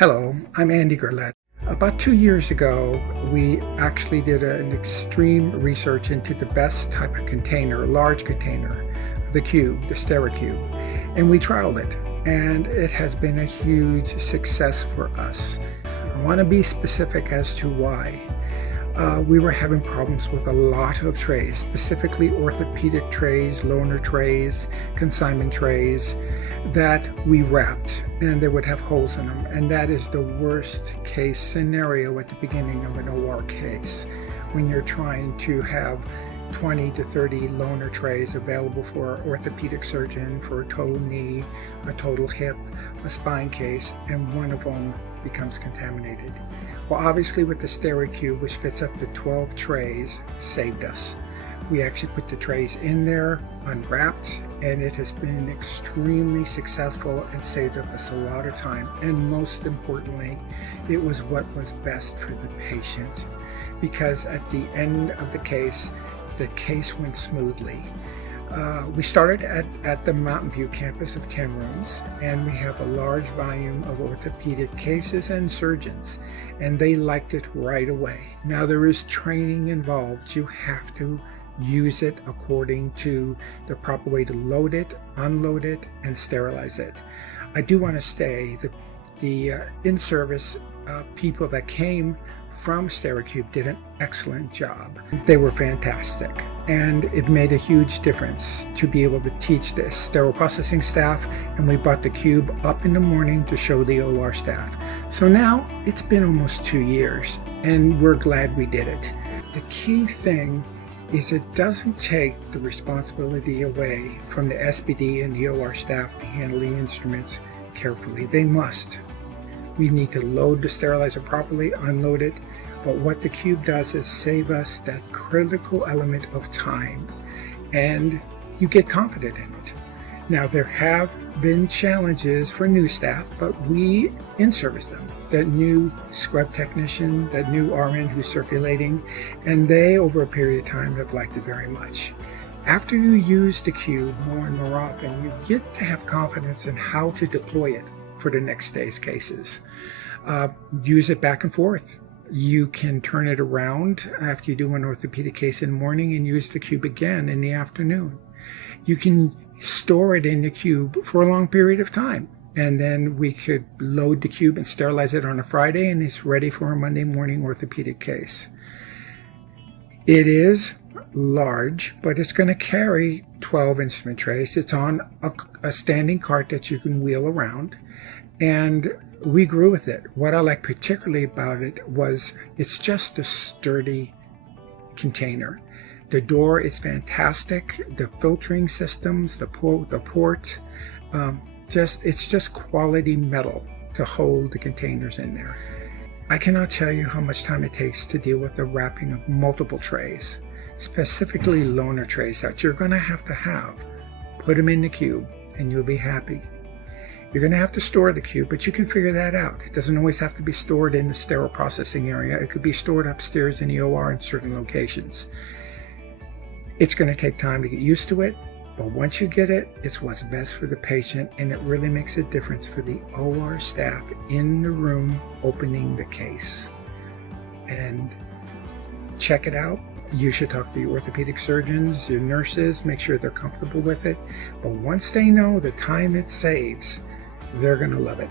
Hello, I'm Andy Gurlett. About 2 years ago, we actually did an extreme research into the best type of container, large container, the cube, the SteriCUBE, and we trialed it, and it has been a huge success for us. I want to be specific as to why. We were having problems with a lot of trays, specifically orthopedic trays, loaner trays, consignment trays, that we wrapped and they would have holes in them, and that is the worst case scenario at the beginning of an OR case when you're trying to have 20 to 30 loaner trays available for an orthopedic surgeon for a total knee, a total hip, a spine case, and one of them becomes contaminated. Well, obviously with the SteriCUBE, which fits up to 12 trays, saved us. We actually put the trays in there, unwrapped, and it has been extremely successful and saved us a lot of time. And most importantly, it was what was best for the patient, because at the end of the case went smoothly. We started at the Mountain View campus of Cameroons, and we have a large volume of orthopedic cases and surgeons, and they liked it right away. Now there is training involved. You have to use it according to the proper way to load it, unload it, and sterilize it. I do want to say that the in-service people that came from SteriCUBE did an excellent job. They were fantastic, and it made a huge difference to be able to teach this sterile processing staff, and we brought the cube up in the morning to show the OR staff. So now it's been almost 2 years, and we're glad we did it. The key thing is it doesn't take the responsibility away from the SPD and the OR staff to handle the instruments carefully. They must. We need to load the sterilizer properly, unload it, but what the cube does is save us that critical element of time, and you get confident in it. Now, there have been challenges for new staff, but we in-service them. That new scrub technician, that new RN who's circulating, and they, over a period of time, have liked it very much. After you use the cube more and more often, you get to have confidence in how to deploy it for the next day's cases. Use it back and forth. You can turn it around after you do an orthopedic case in the morning and use the cube again in the afternoon. You can store it in the cube for a long period of time, and then we could load the cube and sterilize it on a Friday, and it's ready for a Monday morning orthopedic case. It is large, but it's going to carry 12 instrument trays. It's on a standing cart that you can wheel around, and we grew with it. What I like particularly about it was it's just a sturdy container. The door is fantastic. The filtering systems, the port, it's just quality metal to hold the containers in there. I cannot tell you how much time it takes to deal with the wrapping of multiple trays, specifically loaner trays that you're going to have. Put them in the cube and you'll be happy. You're going to have to store the cube, but you can figure that out. It doesn't always have to be stored in the sterile processing area. It could be stored upstairs in the OR in certain locations. It's going to take time to get used to it, but once you get it, it's what's best for the patient, and it really makes a difference for the OR staff in the room opening the case. And check it out. You should talk to your orthopedic surgeons, your nurses, make sure they're comfortable with it. But once they know the time it saves, they're going to love it.